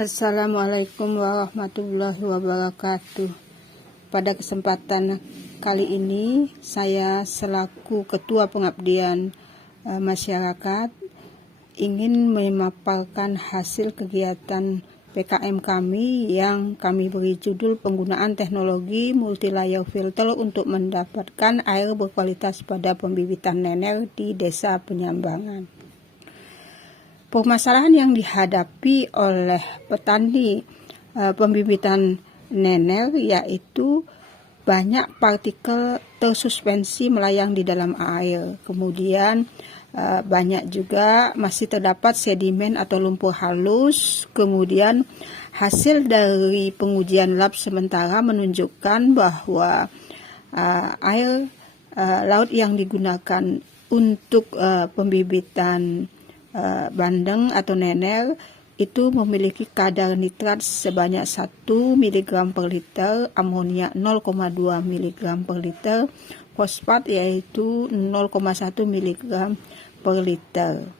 Assalamualaikum warahmatullahi wabarakatuh. Pada kesempatan kali ini, saya selaku Ketua Pengabdian Masyarakat ingin memaparkan hasil kegiatan PKM kami yang kami beri judul penggunaan teknologi multi-layer filter untuk mendapatkan air berkualitas pada pembibitan nener di Desa Penyambangan. Permasalahan yang dihadapi oleh petani pembibitan nener yaitu banyak partikel tersuspensi melayang di dalam air. Kemudian banyak juga masih terdapat sedimen atau lumpur halus. Kemudian hasil dari pengujian lab sementara menunjukkan bahwa air laut yang digunakan untuk pembibitan bandeng atau nener itu memiliki kadar nitrat sebanyak 1 mg per liter, amonia 0,2 mg per liter, fosfat yaitu 0,1 mg per liter.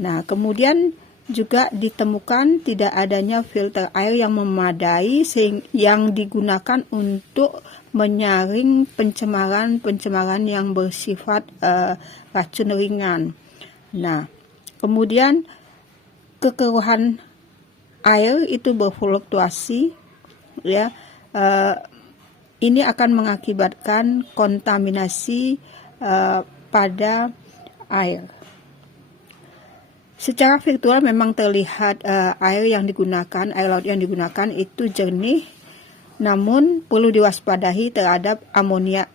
Nah, kemudian juga ditemukan tidak adanya filter air yang memadai yang digunakan untuk menyaring pencemaran yang bersifat racun ringan. Nah, kemudian kekeruhan air itu berfluktuasi, ya. Ini akan mengakibatkan kontaminasi pada air. Secara virtual memang terlihat air laut yang digunakan itu jernih, namun perlu diwaspadai terhadap amonia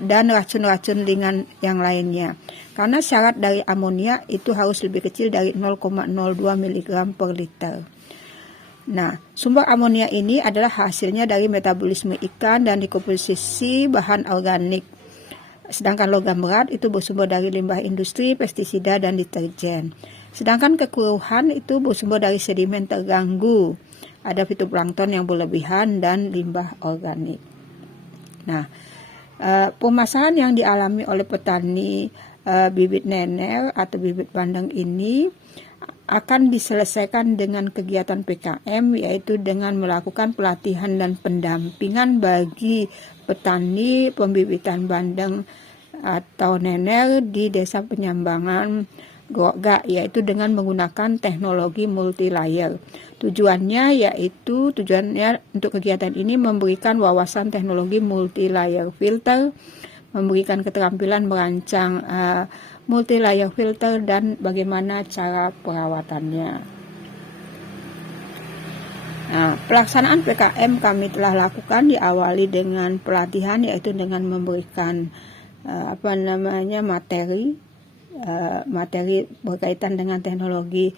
dan racun-racun ringan yang lainnya. Karena syarat dari amonia itu harus lebih kecil dari 0,02 mg per liter. Nah, sumber amonia ini adalah hasilnya dari metabolisme ikan dan dekomposisi bahan organik. Sedangkan logam berat itu bersumber dari limbah industri, pestisida, dan deterjen. Sedangkan kekeruhan itu bersumber dari sedimen terganggu. Ada fitoplankton yang berlebihan dan limbah organik. Nah, permasalahan yang dialami oleh petani bibit nener atau bibit bandeng ini akan diselesaikan dengan kegiatan PKM, yaitu dengan melakukan pelatihan dan pendampingan bagi petani pembibitan bandeng atau nener di Desa Penyambangan Grogak, yaitu dengan menggunakan teknologi multi-layer. Tujuannya untuk kegiatan ini memberikan wawasan teknologi multi-layer filter, memberikan keterampilan merancang multi-layer filter dan bagaimana cara perawatannya. Nah, pelaksanaan PKM kami telah lakukan diawali dengan pelatihan, yaitu dengan memberikan materi berkaitan dengan teknologi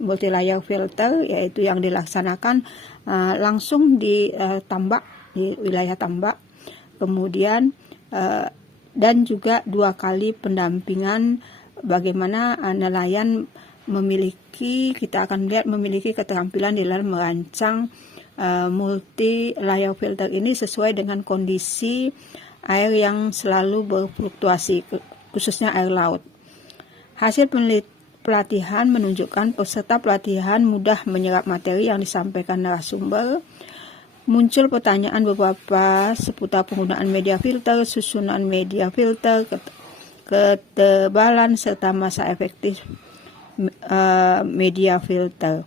multi-layer filter, yaitu yang dilaksanakan langsung di tambak, di wilayah tambak. Kemudian dan juga 2 kali pendampingan bagaimana nelayan kita akan lihat memiliki keterampilan di dalam merancang multi layer filter ini sesuai dengan kondisi air yang selalu berfluktuasi, khususnya air laut. Hasil pelatihan menunjukkan peserta pelatihan mudah menyerap materi yang disampaikan narasumber. Muncul pertanyaan beberapa seputar penggunaan media filter, susunan media filter, ketebalan serta masa efektif media filter.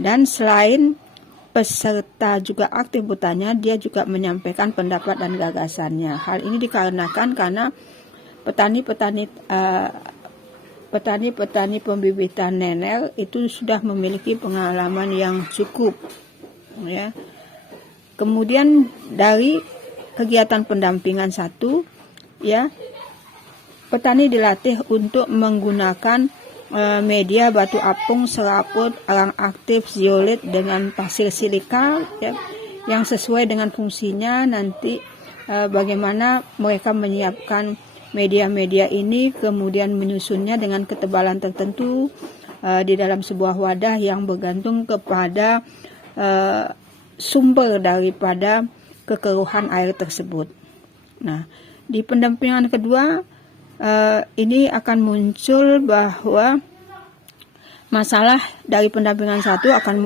Dan selain peserta juga aktif bertanya, dia juga menyampaikan pendapat dan gagasannya. Hal ini dikarenakan karena petani pembibitan nener itu sudah memiliki pengalaman yang cukup, ya. Kemudian dari kegiatan pendampingan 1, ya, petani dilatih untuk menggunakan media batu apung, serabut, arang aktif, zeolit dengan pasir silika, ya, yang sesuai dengan fungsinya. Nanti bagaimana mereka menyiapkan media-media ini, kemudian menyusunnya dengan ketebalan tertentu di dalam sebuah wadah yang bergantung kepada sumber daripada kekeruhan air tersebut. Nah, di pendampingan kedua ini akan muncul bahwa masalah dari pendampingan 1 akan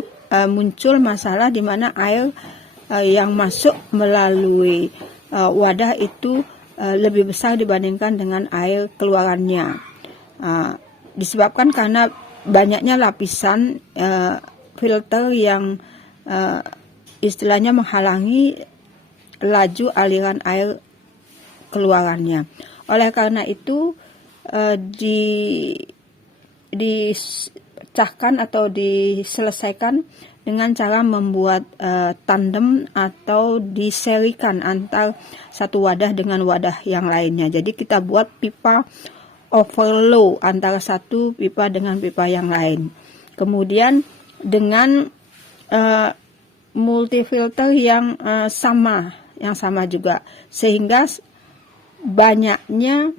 muncul masalah di mana air yang masuk melalui wadah itu lebih besar dibandingkan dengan air keluarannya. Disebabkan karena banyaknya lapisan filter yang istilahnya menghalangi laju aliran air keluarannya. Oleh karena itu dicahkan atau diselesaikan dengan cara membuat tandem atau diserikan antar satu wadah dengan wadah yang lainnya. Jadi kita buat pipa overflow antara satu pipa dengan pipa yang lain. Kemudian dengan multifilter yang sama juga, sehingga banyaknya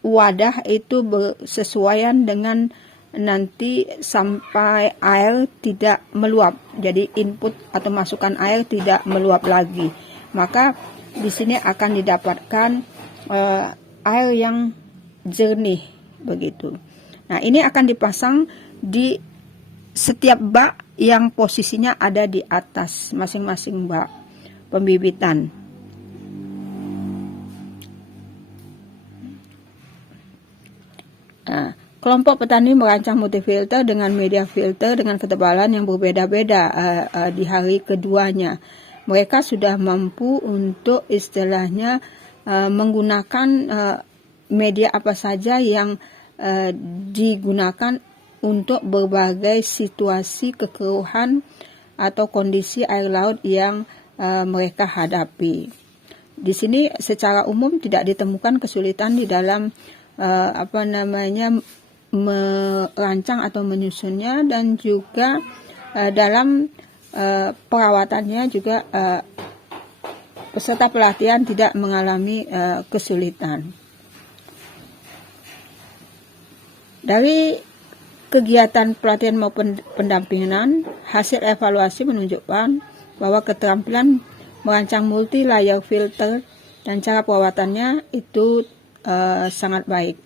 wadah itu bersesuaian dengan nanti sampai air tidak meluap. Jadi input atau masukan air tidak meluap lagi. Maka di sini akan didapatkan air yang jernih begitu. Nah, ini akan dipasang di setiap bak yang posisinya ada di atas masing-masing bak pembibitan. Nah, kelompok petani merancang multifilter dengan media filter dengan ketebalan yang berbeda-beda di hari keduanya. Mereka sudah mampu untuk istilahnya menggunakan media apa saja yang digunakan untuk berbagai situasi kekeruhan atau kondisi air laut yang mereka hadapi. Di sini secara umum tidak ditemukan kesulitan di dalam merancang atau menyusunnya, dan juga dalam perawatannya juga peserta pelatihan tidak mengalami kesulitan. Dari kegiatan pelatihan maupun pendampingan, hasil evaluasi menunjukkan bahwa keterampilan merancang multi layer filter dan cara perawatannya itu sangat baik.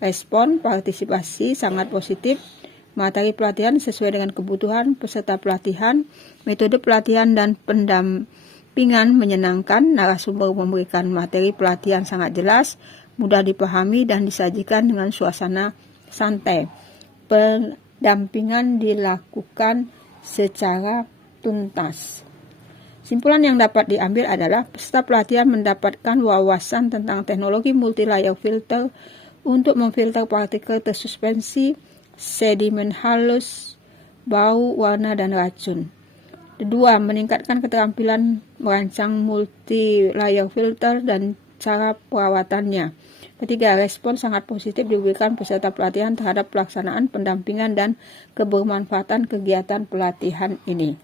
Respon partisipasi sangat positif. Materi pelatihan sesuai dengan kebutuhan peserta pelatihan. Metode pelatihan dan pendampingan menyenangkan. Narasumber memberikan materi pelatihan sangat jelas, mudah dipahami dan disajikan dengan suasana santai. Pendampingan dilakukan secara tuntas. Simpulan yang dapat diambil adalah peserta pelatihan mendapatkan wawasan tentang teknologi multi-layer filter untuk memfilter partikel tersuspensi, sedimen halus, bau, warna, dan racun. Kedua, meningkatkan keterampilan merancang multi-layer filter dan cara perawatannya. Ketiga, respon sangat positif diberikan peserta pelatihan terhadap pelaksanaan pendampingan dan kebermanfaatan kegiatan pelatihan ini.